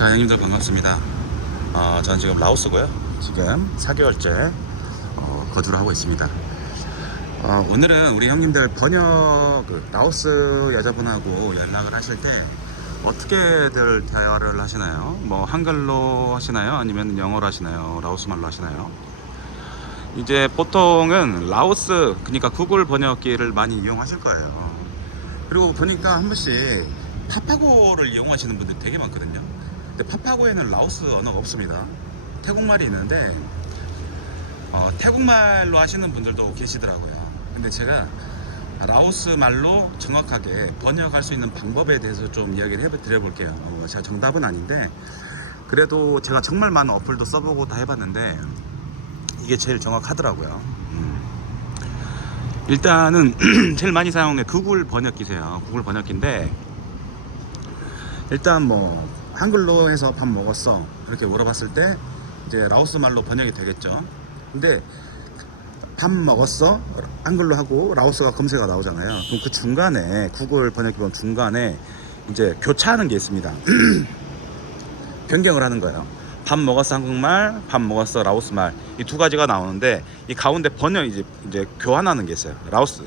자, 형님들 반갑습니다. 저는 지금 라오스고요. 지금 4개월째 거주를 하고 있습니다. 오늘은 우리 형님들 번역 라오스 여자분하고 연락을 하실 때 어떻게들 대화를 하시나요? 뭐 한글로 하시나요? 아니면 영어로 하시나요? 라오스 말로 하시나요? 이제 보통은 라오스, 그러니까 구글 번역기를 많이 이용하실 거예요. 그리고 보니까 한 번씩 파파고를 이용하시는 분들 되게 많거든요. 근데 파파고에는 라오스 언어가 없습니다. 태국말이 있는데 태국말로 하시는 분들도 계시더라고요. 근데 제가 라오스 말로 정확하게 번역할 수 있는 방법에 대해서 좀 이야기를 해드려 볼게요. 제가 정답은 아닌데 그래도 제가 정말 많은 어플도 써보고 다 해봤는데 이게 제일 정확하더라고요. 일단은 제일 많이 사용하는 게 구글 번역기세요. 구글 번역기인데 일단 뭐 한글로 해서 밥 먹었어 그렇게 물어봤을 때 이제 라오스 말로 번역이 되겠죠. 근데 밥 먹었어 한글로 하고 라오스가 검색어가 나오잖아요. 그럼 그 중간에 구글 번역기 보면 중간에 이제 교차하는 게 있습니다. 변경을 하는 거예요. 밥 먹었어 한국말, 밥 먹었어 라오스 말, 이 두 가지가 나오는데 이 가운데 번역 이제 교환하는 게 있어요. 라오스,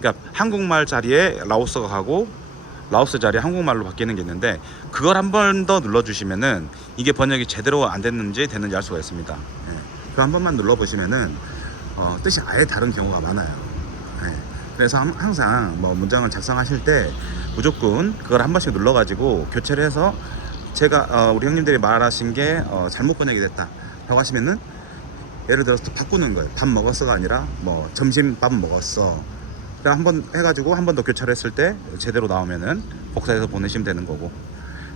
그러니까 한국말 자리에 라오스가 가고 라오스 자리에 한국말로 바뀌는 게 있는데 그걸 한 번 더 눌러주시면은 이게 번역이 제대로 안 됐는지 됐는지 알 수가 있습니다. 그거 한 번만 눌러보시면은 뜻이 아예 다른 경우가 많아요. 그래서 항상 뭐 문장을 작성하실 때 무조건 그걸 한 번씩 눌러가지고 교체를 해서 제가 우리 형님들이 말하신 게 잘못 번역이 됐다 라고 하시면은 예를 들어서 또 바꾸는 거예요. 밥 먹었어가 아니라 뭐 점심 밥 먹었어 한번 해가지고 한 번 더 교차를 했을 때 제대로 나오면은 복사해서 보내시면 되는 거고.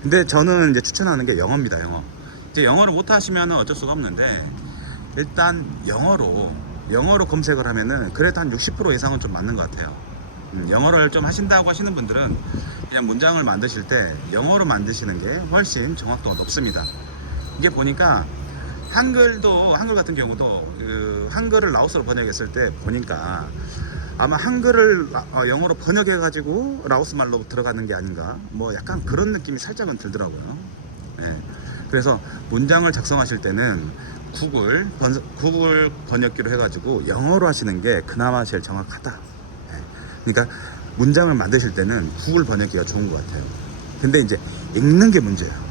근데 저는 이제 추천하는 게 영어입니다. 영어. 이제 영어를 못 하시면은 어쩔 수가 없는데 일단 영어로 검색을 하면은 그래도 한 60% 이상은 좀 맞는 것 같아요. 영어를 좀 하신다고 하시는 분들은 그냥 문장을 만드실 때 영어로 만드시는 게 훨씬 정확도가 높습니다. 이게 보니까 한글 같은 경우도 한글을 라오스로 번역했을 때 보니까 아마 한글을 영어로 번역해 가지고 라오스 말로 들어가는 게 아닌가, 뭐 약간 그런 느낌이 살짝은 들더라고요. 그래서 문장을 작성하실 때는 구글 번역기로 해가지고 영어로 하시는 게 그나마 제일 정확하다. 그러니까 문장을 만드실 때는 구글 번역기가 좋은 것 같아요. 근데 이제 읽는 게 문제예요.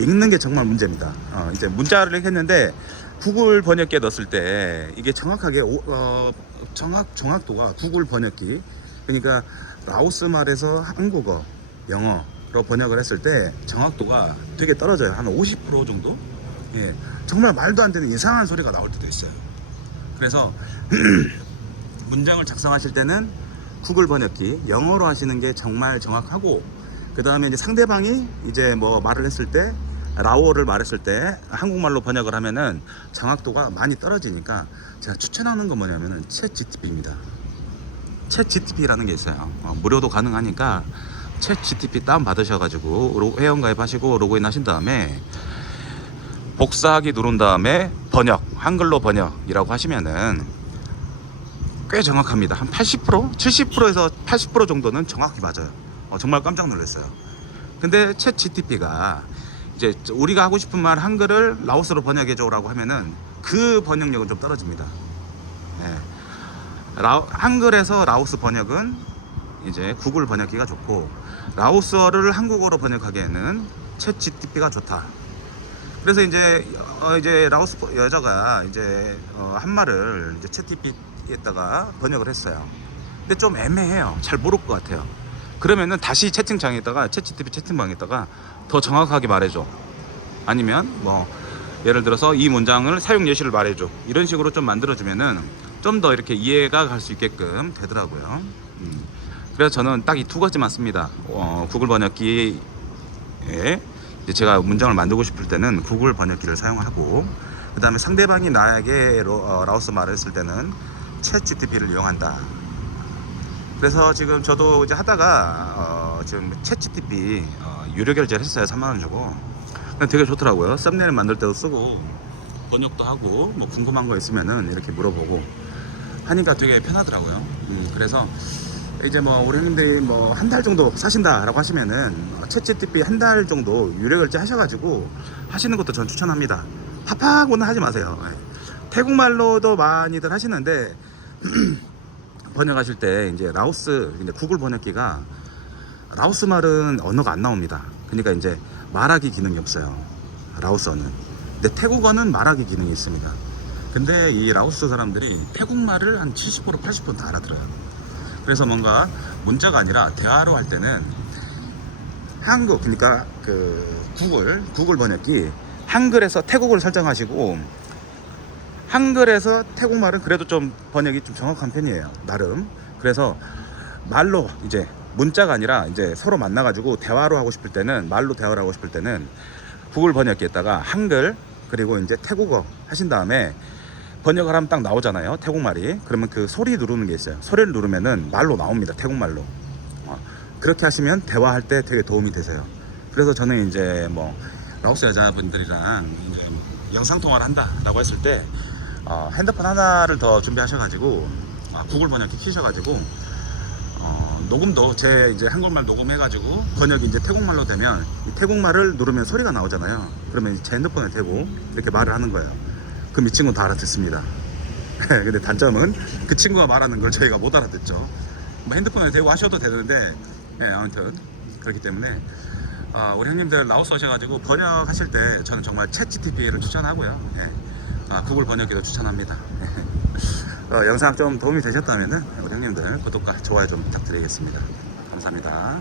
읽는 게 정말 문제입니다. 이제 문자를 했는데 구글 번역기에 넣었을 때 이게 정확하게 정확도가 구글 번역기, 그러니까 라오스 말에서 한국어, 영어로 번역을 했을 때 정확도가 되게 떨어져요. 한 50% 정도? 정말 말도 안 되는 이상한 소리가 나올 때도 있어요. 그래서 문장을 작성하실 때는 구글 번역기 영어로 하시는 게 정말 정확하고, 그 다음에 이제 상대방이 이제 뭐 말을 했을 때 라오어를 말했을 때 한국말로 번역을 하면은 정확도가 많이 떨어지니까 제가 추천하는 건 뭐냐면은 챗 GTP입니다. 챗 GTP라는 게 있어요. 무료도 가능하니까 챗 GTP 다운 받으셔가지고 회원가입 하시고 로그인 하신 다음에 복사하기 누른 다음에 번역, 한글로 번역이라고 하시면은 꽤 정확합니다. 한 80%? 70%에서 80% 정도는 정확히 맞아요. 정말 깜짝 놀랐어요. 근데 챗 GTP가 이제 우리가 하고 싶은 말 한글을 라오스로 번역해줘라고 하면은 그 번역력은 좀 떨어집니다. 한글에서 라오스 번역은 이제 구글 번역기가 좋고, 라오스어를 한국어로 번역하기에는 챗 GTP가 좋다. 그래서 이제 라오스 여자가 이제 한 말을 이제 챗 GTP에다가 번역을 했어요. 근데 좀 애매해요. 잘 모를 것 같아요. 그러면은 다시 채팅창에다가 챗 GTP 채팅방에다가 더 정확하게 말해줘, 아니면 뭐 예를 들어서 이 문장을 사용 예시를 말해줘, 이런 식으로 좀 만들어주면은 좀 더 이렇게 이해가 갈 수 있게끔 되더라고요. 그래서 저는 딱 이 두 가지만 씁니다. 구글 번역기에 이제 제가 문장을 만들고 싶을 때는 구글 번역기를 사용하고, 그 다음에 상대방이 나에게 라오스 말을 했을 때는 챗 GTP를 이용한다. 그래서 지금 저도 이제 하다가 지금 챗 GTP 유료 결제를 했어요. 3만원 주고. 되게 좋더라고요. 썸네일 만들 때도 쓰고 번역도 하고 뭐 궁금한 거 있으면은 이렇게 물어보고 하니까 되게 편하더라고요. 그래서 이제 뭐 우리 형님들이 뭐 한 달 정도 사신다라고 하시면은 챗GPT 한 달 정도 유료 결제 하셔가지고 하시는 것도 전 추천합니다. 팝하고는 하지 마세요. 예. 태국말로도 많이들 하시는데 번역하실 때 이제 라오스 이제 구글 번역기가 라오스 말은 언어가 안 나옵니다. 그러니까 이제 말하기 기능이 없어요. 라오스어는. 근데 태국어는 말하기 기능이 있습니다. 근데 이 라오스 사람들이 태국말을 한 70% 80%다 알아들어요. 그래서 뭔가 문자가 아니라 대화로 할 때는 한국 그러니까 그 구글 번역기 한글에서 태국어를 설정하시고 한글에서 태국말은 그래도 좀 번역이 좀 정확한 편이에요. 나름. 그래서 말로 이제 문자가 아니라 이제 서로 만나가지고 대화로 하고 싶을 때는 말로 대화를 하고 싶을 때는 구글 번역기에다가 한글 그리고 이제 태국어 하신 다음에 번역을 하면 딱 나오잖아요. 태국말이. 그러면 그 소리 누르는 게 있어요. 소리를 누르면은 말로 나옵니다. 태국말로. 그렇게 하시면 대화할 때 되게 도움이 되세요. 그래서 저는 이제 뭐 라오스 여자분들이랑 이제 영상통화를 한다라고 했을 때 핸드폰 하나를 더 준비하셔가지고 구글 번역기 키셔가지고 녹음도 제 이제 한국말 녹음해가지고 번역이 이제 태국말로 되면 이 태국말을 누르면 소리가 나오잖아요. 그러면 제 핸드폰에 대고 이렇게 말을 하는 거예요. 그럼 이 친구는 다 알아듣습니다. 근데 단점은 그 친구가 말하는 걸 저희가 못 알아듣죠. 뭐 핸드폰에 대고 하셔도 되는데 아무튼 그렇기 때문에 우리 형님들 라오스 오셔가지고 번역하실 때 저는 정말 챗GPT를 추천하고요. 구글 번역기도 추천합니다. 영상 좀 도움이 되셨다면 우리 형님들 구독과 좋아요 좀 부탁드리겠습니다. 감사합니다.